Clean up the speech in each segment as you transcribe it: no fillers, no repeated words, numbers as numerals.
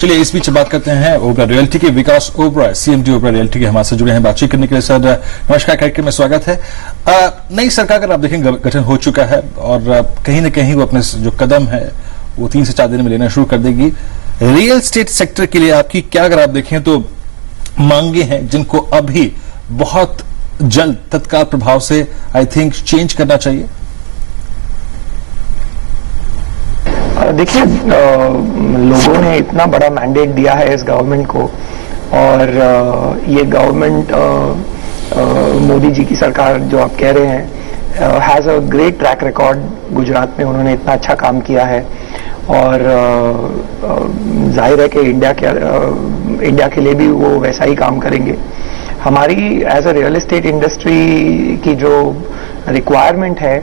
चलिए इस बीच बात करते हैं ओबरा रियल्टी के विकास ओबरा, सीएमडी ओबरा रियल्टी के हमारे से जुड़े हैं बातचीत करने के लिए। सर नमस्कार, कार्यक्रम में स्वागत है। नई सरकार का आप देखेंगे गठन हो चुका है और कहीं ना कहीं वो अपने जो कदम है वो 3 से 4 दिन में लेना शुरू कर देगी। रियल एस्टेट सेक्टर के लिए आपकी क्या, अगर आप देखें तो मांगे हैं जिनको अभी बहुत जल्द तत्काल प्रभाव से आई थिंक चेंज करना चाहिए? देखिए, लोगों ने इतना बड़ा मैंडेट दिया है इस गवर्नमेंट को और ये गवर्नमेंट मोदी जी की सरकार जो आप कह रहे हैं has a great track record. Gujarat में उन्होंने इतना अच्छा काम किया है और जाहिर है कि इंडिया के लिए भी वो वैसा ही काम करेंगे। हमारी as a real estate industry की जो रिक्वायरमेंट है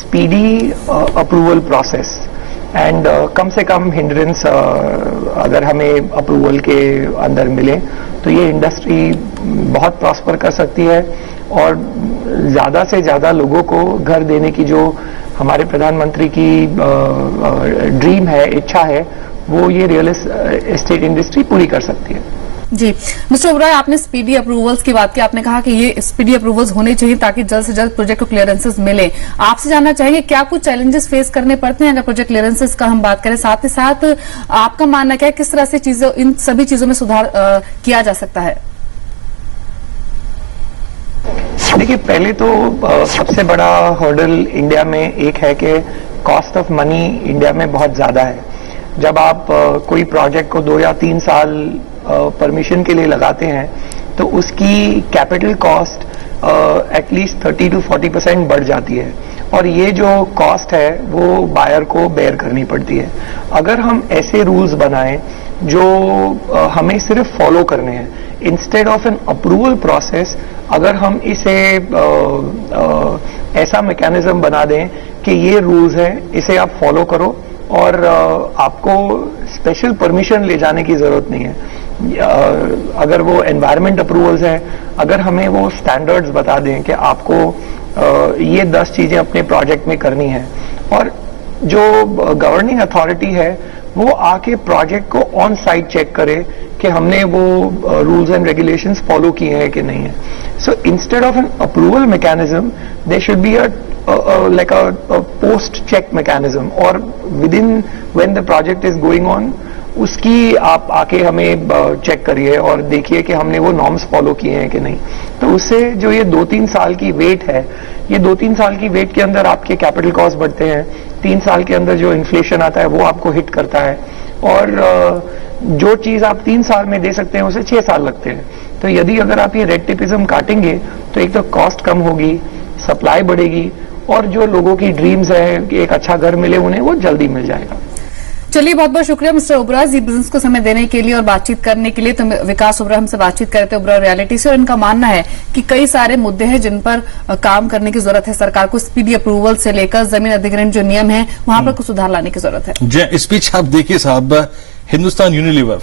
स्पीडी अप्रूवल प्रोसेस एंड कम से कम हिंड्रेंस अगर हमें अप्रूवल के अंदर मिले तो ये इंडस्ट्री बहुत प्रॉस्पर कर सकती है और ज्यादा से ज्यादा लोगों को घर देने की जो हमारे प्रधानमंत्री की ड्रीम है, इच्छा है, वो ये रियल एस्टेट इंडस्ट्री पूरी कर सकती है। जी मिस्टर ओबराय, आपने स्पीडी अप्रूवल्स की बात की। आपने कहा कि ये स्पीडी अप्रूवल्स होने चाहिए ताकि जल्द से जल्द प्रोजेक्ट को क्लियरेंसेस मिले। आपसे जानना चाहेंगे क्या कुछ चैलेंजेस फेस करने पड़ते हैं अगर प्रोजेक्ट क्लियरेंसेस का हम बात करें? साथ ही साथ आपका मानना क्या है, किस तरह से चीजों, इन सभी चीजों में सुधार किया जा सकता है? देखिए, पहले तो सबसे बड़ा हर्डल इंडिया में एक है कि कॉस्ट ऑफ मनी इंडिया में बहुत ज्यादा है। जब आप कोई प्रोजेक्ट को 2 या 3 साल परमिशन के लिए लगाते हैं तो उसकी कैपिटल कॉस्ट एटलीस्ट 30 to 40% बढ़ जाती है और ये जो कॉस्ट है वो बायर को बेयर करनी पड़ती है। अगर हम ऐसे रूल्स बनाएं जो हमें सिर्फ फॉलो करने हैं instead of an approval process, अगर हम इसे ऐसा मैकेनिज्म बना दें कि ये रूल्स हैं, इसे आप फॉलो करो और आपको स्पेशल परमिशन ले जाने की जरूरत नहीं है। अगर वो एनवायरमेंट अप्रूवल्स हैं, अगर हमें वो स्टैंडर्ड्स बता दें कि आपको ये 10 चीजें अपने प्रोजेक्ट में करनी है और जो गवर्निंग अथॉरिटी है वो आके प्रोजेक्ट को ऑन साइट चेक करे कि हमने वो रूल्स एंड रेगुलेशंस फॉलो किए हैं कि नहीं है। So instead of an approval mechanism there should be like a post check mechanism or within when the project is going on उसकी आप आके हमें चेक करिए और देखिए कि हमने वो नॉर्म्स फॉलो किए हैं कि नहीं। तो उससे जो ये 2-3 साल की वेट है, ये 2-3 साल की वेट के अंदर आपके कैपिटल कॉस्ट बढ़ते हैं। 3 साल के अंदर जो इन्फ्लेशन आता है वो आपको हिट करता है और जो चीज आप 3 साल में दे सकते हैं उसे 6 साल लगते हैं। तो यदि अगर आप ये रेड टेपिज्म काटेंगे तो एक तो कॉस्ट कम होगी, सप्लाई बढ़ेगी और जो लोगों की ड्रीम्स है कि एक अच्छा घर मिले उन्हें, वो जल्दी मिल जाएगा। चलिए, बहुत बहुत शुक्रिया मिस्टर ओबरा जी बिजनेस को समय देने के लिए और बातचीत करने के लिए। तो विकास ओबरा हमसे बातचीत कर रहे थे ओबरा रियलिटी से और इनका मानना है कि कई सारे मुद्दे हैं जिन पर काम करने की जरूरत है। सरकार को स्पीडी अप्रूवल से लेकर जमीन अधिग्रहण जो नियम है वहां पर कुछ सुधार लाने की जरूरत है। इस बीच आप देखिए साहब, हिंदुस्तान यूनिलीवर